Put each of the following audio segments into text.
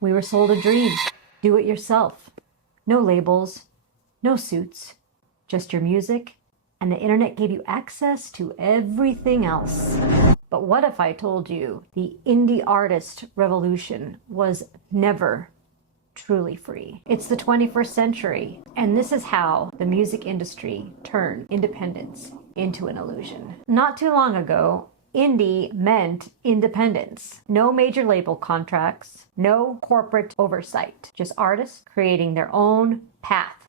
We were sold a dream. Do it yourself. No labels, no suits, just your music, and the internet gave you access to everything else. But what if I told you the indie artist revolution was never truly free? It's the 21st century, and this is how the music industry turned independence into an illusion. Not too long ago, indie meant independence. No major label contracts, no corporate oversight, just artists creating their own path.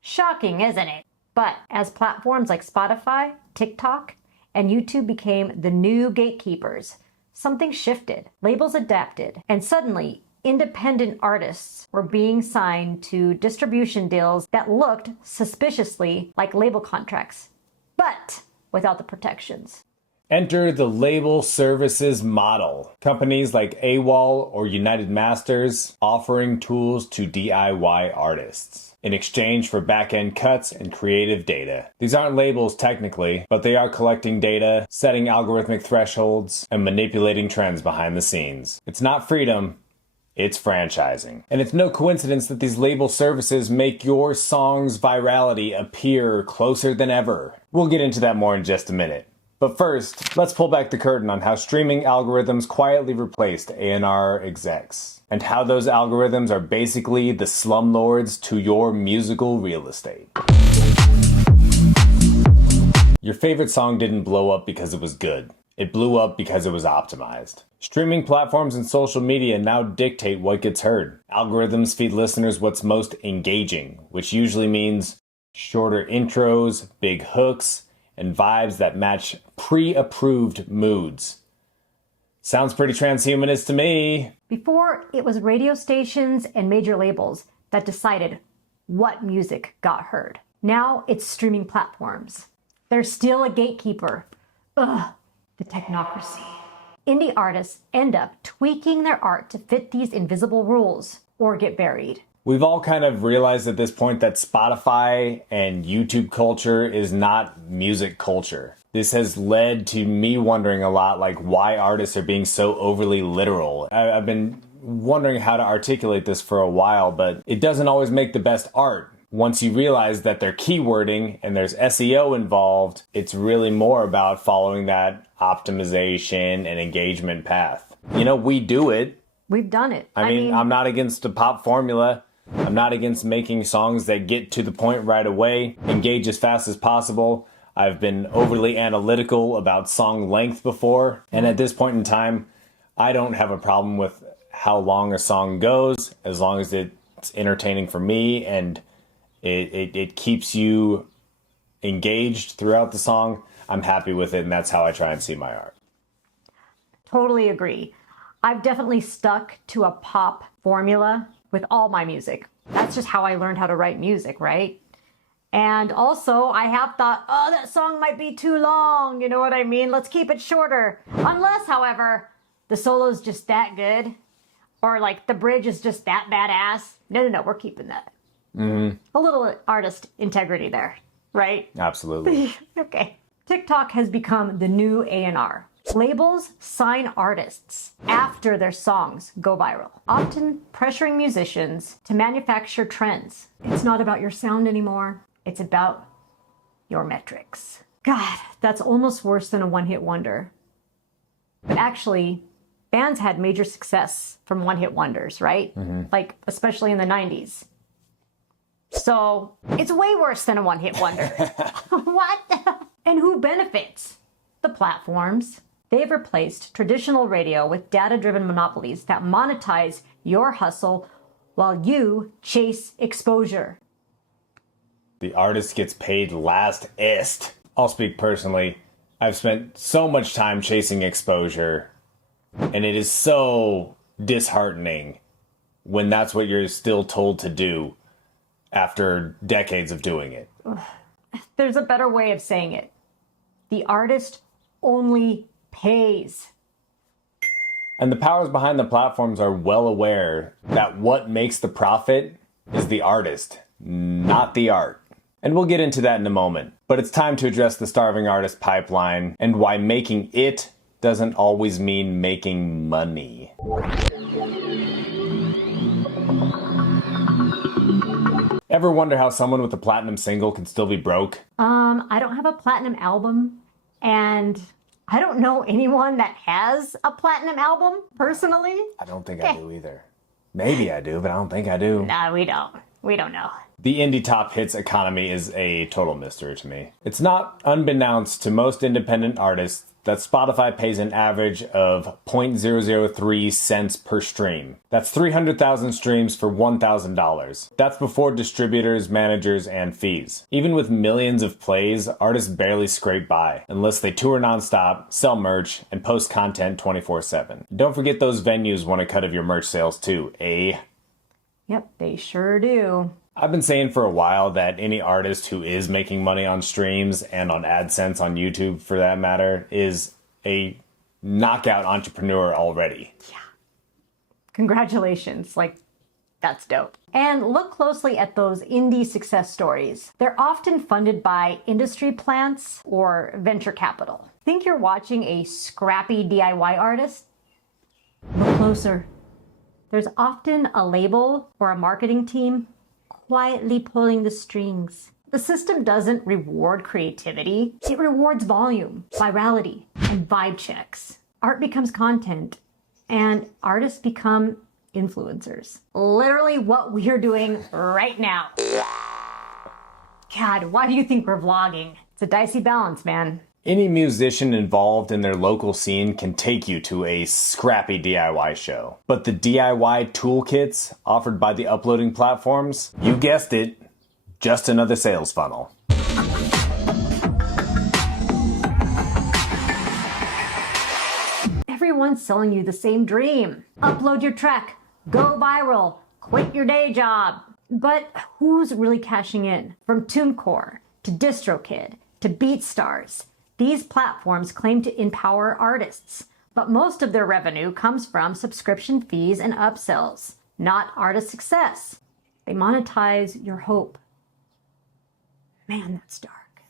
Shocking, isn't it? But as platforms like Spotify, TikTok, and YouTube became the new gatekeepers, something shifted. Labels adapted, and suddenly independent artists were being signed to distribution deals that looked suspiciously like label contracts, but without the protections. Enter the label services model. Companies like AWOL or United Masters offering tools to DIY artists in exchange for back-end cuts and creative data. These aren't labels technically, but they are collecting data, setting algorithmic thresholds, and manipulating trends behind the scenes. It's not freedom, it's franchising. And it's no coincidence that these label services make your song's virality appear closer than ever. We'll get into that more in just a minute. But first, let's pull back the curtain on how streaming algorithms quietly replaced A&R execs, and how those algorithms are basically the slumlords to your musical real estate. Your favorite song didn't blow up because it was good. It blew up because it was optimized. Streaming platforms and social media now dictate what gets heard. Algorithms feed listeners what's most engaging, which usually means shorter intros, big hooks, and vibes that match pre-approved moods. Sounds pretty transhumanist to me. Before, it was radio stations and major labels that decided what music got heard. Now it's streaming platforms. There's still a gatekeeper. Ugh, the technocracy. Indie artists end up tweaking their art to fit these invisible rules or get buried. We've all kind of realized at this point that Spotify and YouTube culture is not music culture. This has led to me wondering a lot, like, why artists are being so overly literal. I've been wondering how to articulate this for a while, but it doesn't always make the best art. Once you realize that they're keywording and there's SEO involved, it's really more about following that optimization and engagement path. You know, we do it. We've done it. I mean, I'm not against a pop formula. I'm not against making songs that get to the point right away, engage as fast as possible. I've been overly analytical about song length before, and at this point in time, I don't have a problem with how long a song goes, as long as it's entertaining for me and it keeps you engaged throughout the song. I'm happy with it, and that's how I try and see my art. Totally agree. I've definitely stuck to a pop formula with all my music. That's just how I learned how to write music, right? And also, I have thought, oh, that song might be too long, you know what I mean? Let's keep it shorter. Unless, however, the solo's just that good, or like the bridge is just that badass. No, we're keeping that. A little artist integrity there, right? Absolutely. Okay. TikTok has become the new A&R. Labels sign artists after their songs go viral, often pressuring musicians to manufacture trends. It's not about your sound anymore. It's about your metrics. God, that's almost worse than a one-hit wonder. But actually, bands had major success from one-hit wonders, right? Like, especially in the 90s. So, it's way worse than a one-hit wonder. What? And who benefits? The platforms. They've replaced traditional radio with data-driven monopolies that monetize your hustle while you chase exposure. The artist gets paid last-ist. I'll speak personally. I've spent so much time chasing exposure, and it is so disheartening when that's what you're still told to do after decades of doing it. There's a better way of saying it. The artist only pays. And the powers behind the platforms are well aware that what makes the profit is the artist, not the art. And we'll get into that in a moment. But it's time to address the starving artist pipeline and why making it doesn't always mean making money. Ever wonder how someone with a platinum single can still be broke? I don't have a platinum album, and I don't know anyone that has a platinum album, personally. I don't think I do either. Maybe I do, but I don't think I do. No, we don't. We don't know. The indie top hits economy is a total mystery to me. It's not unbeknownst to most independent artists that Spotify pays an average of 0.003 cents per stream. That's 300,000 streams for $1,000. That's before distributors, managers, and fees. Even with millions of plays, artists barely scrape by, unless they tour nonstop, sell merch, and post content 24/7. Don't forget those venues want a cut of your merch sales too, eh? Yep, they sure do. I've been saying for a while that any artist who is making money on streams and on AdSense on YouTube, for that matter, is a knockout entrepreneur already. Yeah. Congratulations. Like, that's dope. And look closely at those indie success stories. They're often funded by industry plants or venture capital. Think you're watching a scrappy DIY artist? Look closer. There's often a label or a marketing team quietly pulling the strings. The system doesn't reward creativity, it rewards volume, virality, and vibe checks. Art becomes content, and artists become influencers. Literally what we're doing right now. God, why do you think we're vlogging? It's a dicey balance, man. Any musician involved in their local scene can take you to a scrappy DIY show. But the DIY toolkits offered by the uploading platforms, you guessed it, just another sales funnel. Everyone's selling you the same dream. Upload your track, go viral, quit your day job. But who's really cashing in? From TuneCore to DistroKid to BeatStars, these platforms claim to empower artists, but most of their revenue comes from subscription fees and upsells, not artist success. They monetize your hope. Man, that's dark.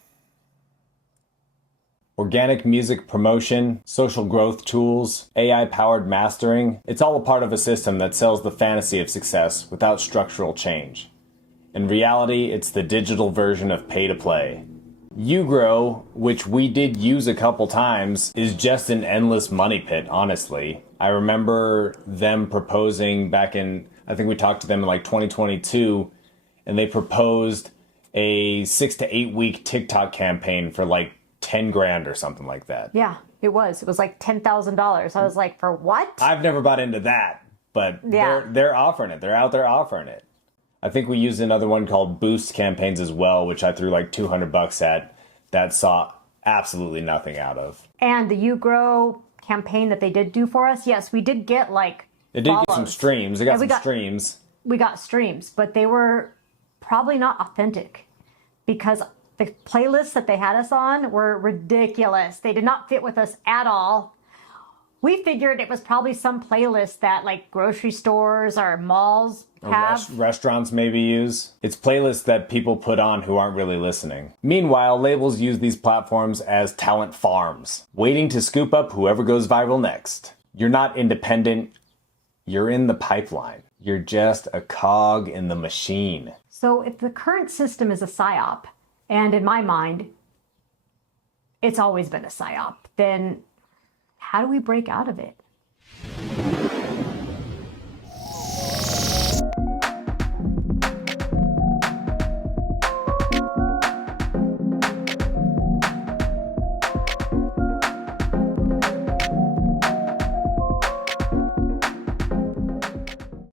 Organic music promotion, social growth tools, AI-powered mastering, it's all a part of a system that sells the fantasy of success without structural change. In reality, it's the digital version of pay-to-play. Ugrow, which we did use a couple times, is just an endless money pit, honestly. I remember them proposing back in, I think we talked to them in like 2022, and they proposed a 6 to 8 week TikTok campaign for like 10 grand or something like that. Yeah, it was. It was like $10,000. I was like, for what? I've never bought into that, but Yeah. they're offering it. They're out there offering it. I think we used another one called Boost campaigns as well, which I threw like $200 at, that saw absolutely nothing out of. And the Ugrow campaign that they did do for us, yes, we did get like It did follows. get some streams. It got some streams. We got streams, but they were probably not authentic because the playlists that they had us on were ridiculous. They did not fit with us at all. We figured it was probably some playlist that like grocery stores or malls have. Restaurants maybe use. It's playlists that people put on who aren't really listening. Meanwhile, labels use these platforms as talent farms, waiting to scoop up whoever goes viral next. You're not independent. You're in the pipeline. You're just a cog in the machine. So if the current system is a Psy-Op, and in my mind, it's always been a Psy-Op, then how do we break out of it?